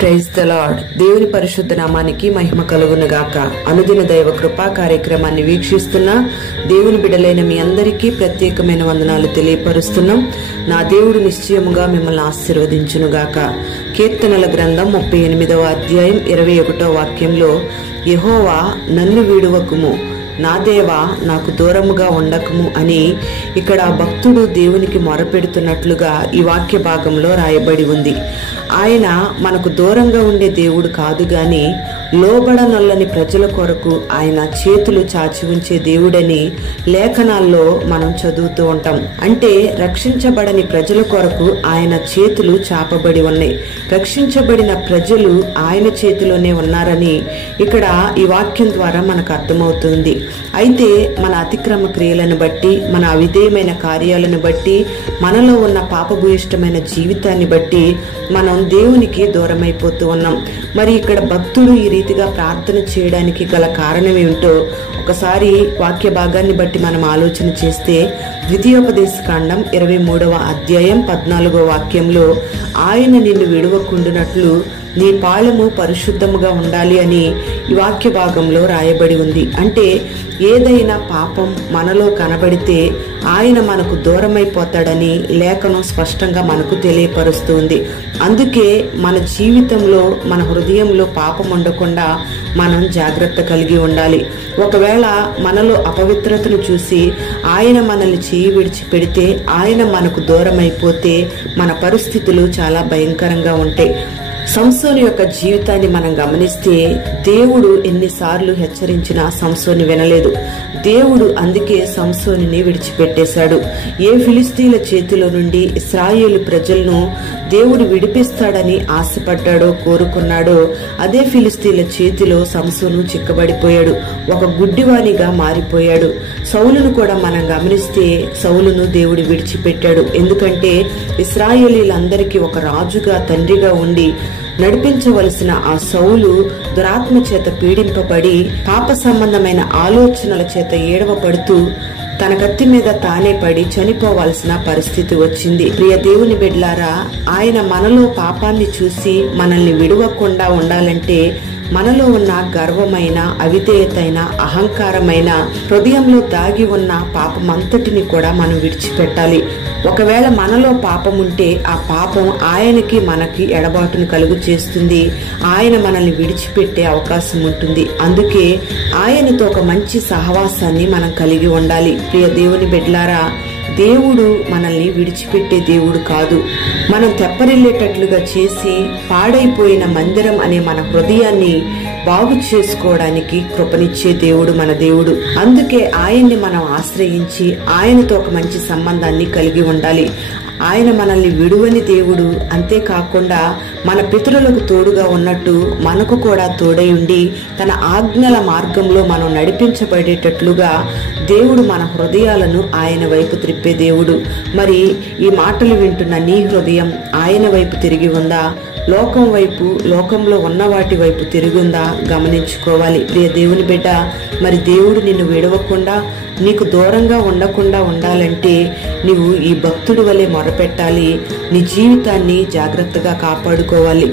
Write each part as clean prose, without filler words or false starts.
Praise the lord. దేవుని పరిశుద్ధ నామానికి మహిమ కలుగును గాక. అనుదిన దైవ కృపా కార్యక్రమాన్ని వీక్షిస్తున్న దేవుని బిడ్డలైన మీ అందరికీ ప్రత్యేకమైన వందనాలు తెలియపరుస్తున్నాం. నా దేవుడు నిశ్చయముగా మిమ్మల్ని ఆశీర్వదించును గాక. కీర్తనల గ్రంథం 38వ అధ్యాయం 21వ వాక్యంలో, యెహోవా నన్ను విడువకుము, నా దేవా నాకు దూరముగా ఉండకము అని ఇక్కడ భక్తుడు దేవునికి మొరపెడుతున్నట్లుగా ఈ వాక్య భాగంలో రాయబడి ఉంది. ఆయన మనకు దూరంగా ఉండే దేవుడు కాదు గాని లోబడనొల్లని ప్రజల కొరకు ఆయన చేతులు చాచి ఉంచే దేవుడని లేఖనాల్లో మనం చదువుతూ ఉంటాం. అంటే రక్షించబడని ప్రజల కొరకు ఆయన చేతులు చాపబడి ఉన్నాయి. రక్షించబడిన ప్రజలు ఆయన చేతిలోనే ఉన్నారని ఇక్కడ ఈ వాక్యం ద్వారా మనకు అర్థమవుతుంది. అయితే మన అతిక్రమ క్రియలను బట్టి, మన అవిధేయమైన కార్యాలను బట్టి, మనలో ఉన్న పాపభూయిష్టమైన జీవితాన్ని బట్టి మనం దేవునికి దూరమైపోతూ ఉన్నాం. మరి ఇక్కడ భక్తుడు ఈ రీతిగా ప్రార్థన చేయడానికి గల కారణం ఏమిటో ఒకసారి వాక్య భాగాన్ని బట్టి మనం ఆలోచన చేస్తే, ద్వితీయోపదేశకాండం 23వ అధ్యాయం 14వ వాక్యంలో, ఆయన నిన్ను విడువకుండునట్లు నీ పాళెము పరిశుద్ధముగా ఉండాలి అని ఈ వాక్య భాగంలో రాయబడి ఉంది. అంటే ఏదైనా పాపం మనలో కనబడితే ఆయన మనకు దూరమైపోతాడని లేఖనం స్పష్టంగా మనకు తెలియపరుస్తుంది. అందుకే మన జీవితంలో, మన హృదయంలో పాపం ఉండకుండా మనం జాగ్రత్త కలిగి ఉండాలి. ఒకవేళ మనలో అపవిత్రతను చూసి ఆయన మనల్ని చేయి విడిచిపెడితే, ఆయన మనకు దూరమైపోతే మన పరిస్థితులు చాలా భయంకరంగా ఉంటాయి. సంసోను యొక్క జీవితాన్ని మనం గమనిస్తే, దేవుడు ఎన్నిసార్లు హెచ్చరించినా సంసోను వినలేదు. దేవుడు అందుకే సంసోనుని విడిచిపెట్టేశాడు. ఏ ఫిలిస్తీన్ల చేతిలో నుండి ఇశ్రాయేలు ప్రజలను దేవుడు విడిపిస్తాడని ఆశపడ్డాడో, కోరుకున్నాడో, అదే ఫిలిస్తీన్ల చేతిలో సంసోను చిక్కబడిపోయాడు. ఒక గుడ్డివానిగా మారిపోయాడు. సౌలును కూడా మనం గమనిస్తే, సౌలును దేవుడు విడిచిపెట్టాడు. ఎందుకంటే ఇశ్రాయేలీలందరికీ ఒక రాజుగా, తండ్రిగా ఉండి నడిపించవలసిన ఆ సౌలు దురాత్మ చేత పీడింపబడి పాప సంబంధమైన ఆలోచనల చేత ఏడవపడుతూ తన కత్తి మీద తానే పడి చనిపోవాల్సిన పరిస్థితి వచ్చింది. ప్రియ దేవుని బిడ్డలారా, ఆయన మనలో పాపాన్ని చూసి మనల్ని విడువకుండా ఉండాలంటే మనలో ఉన్న గర్వమైన, అవిధేయతైన, అహంకారమైన, హృదయంలో దాగి ఉన్న పాపమంతటిని కూడా మనం విడిచిపెట్టాలి. ఒకవేళ మనలో పాపం ఉంటే ఆ పాపం ఆయనకి, మనకి ఎడబాటును కలుగు చేస్తుంది. ఆయన మనల్ని విడిచిపెట్టే అవకాశం ఉంటుంది. అందుకే ఆయనతో ఒక మంచి సహవాసాన్ని మనం కలిగి ఉండాలి. ప్రియ దేవుని బిడ్డలారా, దేవుడు మనల్ని విడిచిపెట్టే దేవుడు కాదు. మనం తెప్పరిల్లేటట్లుగా చేసి పాడైపోయిన మందిరం అనే మన హృదయాన్ని బాగు చేసుకోవడానికి కృపనిచ్చే దేవుడు మన దేవుడు. అందుకే ఆయన్ని మనం ఆశ్రయించి ఆయనతో ఒక మంచి సంబంధాన్ని కలిగి ఉండాలి. ఆయన మనల్ని విడువని దేవుడు. అంతేకాకుండా మన పితరులకు తోడుగా ఉన్నట్టు మనకు కూడా తోడై ఉండి తన ఆజ్ఞల మార్గంలో మనం నడిపించబడేటట్లుగా దేవుడు మన హృదయాలను ఆయన వైపు త్రిప్పే దేవుడు. మరి ఈ మాటలు వింటున్న నీ హృదయం ఆయన వైపు తిరిగి ఉందా? లోకం వైపు, లోకంలో ఉన్న వాటి వైపు తిరుగుందా? గమనించుకోవాలి. ప్రియ దేవుని బిడ్డ, మరి దేవుడు నిన్ను విడవకుండా, నీకు దూరంగా ఉండకుండా ఉండాలంటే నీవు ఈ భక్తుడి వలె మొరపెట్టాలి. నీ జీవితాన్ని జాగ్రత్తగా కాపాడుకోవాలి.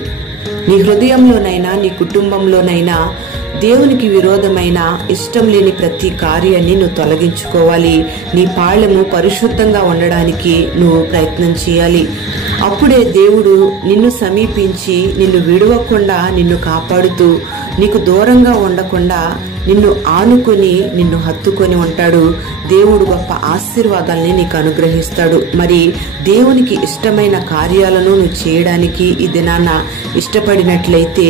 నీ హృదయంలోనైనా, నీ కుటుంబంలోనైనా దేవునికి విరోధమైన, ఇష్టం లేని ప్రతి కార్యాన్ని నువ్వు తొలగించుకోవాలి. నీ పాళెము పరిశుద్ధంగా ఉండడానికి నువ్వు ప్రయత్నం చేయాలి. అప్పుడే దేవుడు నిన్ను సమీపించి నిన్ను విడవకుండా, నిన్ను కాపాడుతూ, నీకు దూరంగా ఉండకుండా నిన్ను ఆనుకొని, నిన్ను హత్తుకొని ఉంటాడు. దేవుడు గొప్ప ఆశీర్వాదాలని నీకు అనుగ్రహిస్తాడు. మరి దేవునికి ఇష్టమైన కార్యాలను నువ్వు చేయడానికి ఈ దినాన ఇష్టపడినట్లయితే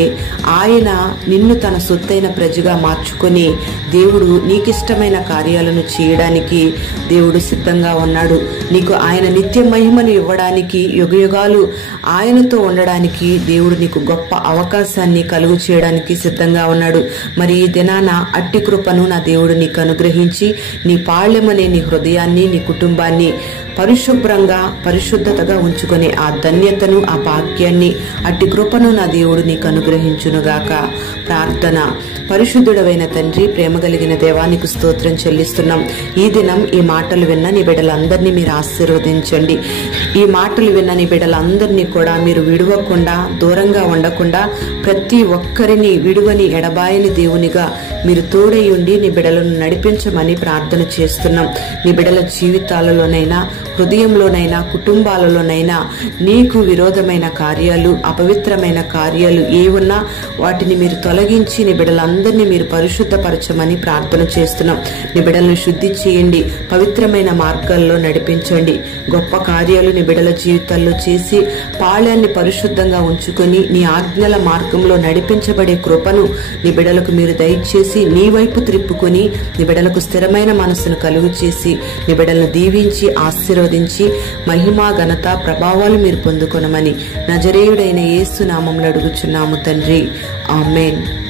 ఆయన నిన్ను తన సొత్తైన ప్రజగా మార్చుకొని దేవుడు నీకిష్టమైన కార్యాలను చేయడానికి దేవుడు సిద్ధంగా ఉన్నాడు. నీకు ఆయన నిత్య మహిమను ఇవ్వడానికి, యుగయుగాలు ఆయనతో ఉండడానికి దేవుడు నీకు గొప్ప అవకాశాన్ని కలుగు చేయడానికి సిద్ధంగా ఉన్నాడు. మరి ఈ దినాన అట్టి కృపను నా దేవుడు నీకు అనుగ్రహించి నీ పాళెమనే నీ హృదయాన్ని, నీ కుటుంబాన్ని పరిశుభ్రంగా, పరిశుద్ధతగా ఉంచుకునే ఆ ధన్యతను, ఆ భాగ్యాన్ని, అట్టి కృపను నా దేవుడు నీకు అనుగ్రహించునుగాక. ప్రార్థన. పరిశుద్ధుడవైన తండ్రి, ప్రేమ కలిగిన దేవానికి స్తోత్రం చెల్లిస్తున్నాం. ఈ దినం ఈ మాటలు విన్న నీ బిడ్డలందరినీ మీరు ఆశీర్వదించండి. ఈ మాటలు విన్న నీ బిడ్డలందరినీ కూడా మీరు విడువకుండా, దూరంగా ఉండకుండా ప్రతి ఒక్కరిని విడువని ఎడబాయని దేవునిగా మీరు తోడై ఉండి నీ బిడ్డలను నడిపించమని ప్రార్థన చేస్తున్నాం. నీ బిడ్డల జీవితాలలోనైనా, హృదయంలోనైనా, కుటుంబాలలోనైనా నీకు విరోధమైన కార్యాలు, అపవిత్రమైన కార్యాలు ఏవున్నా వాటిని మీరు తొలగించి నీ బిడ్డలందరినీ మీరు పరిశుద్ధపరచమని ప్రార్థన చేస్తున్నాం. నీ బిడ్డలను శుద్ధి చేయండి, పవిత్రమైన మార్గాల్లో నడిపించండి. గొప్ప కార్యాలు నీ బిడ్డల జీవితాల్లో చేసి పాళ్యాన్ని పరిశుద్ధంగా ఉంచుకొని నీ ఆజ్ఞల మార్గంలో నడిపించబడే కృపను నీ బిడ్డలకు మీరు దయచేసి నీ వైపు త్రిప్పుకొని నీ బిడ్డలకు స్థిరమైన మనస్సును కలుగు చేసి నీ బిడ్డలను దీవించి ఆశీర్వదించి మహిమ, ఘనత, ప్రభావాలు మీరు పొందుకొనమని నజరేయుడైన యేసు నామములో అడుగుచున్నాము తండ్రి. ఆమేన్.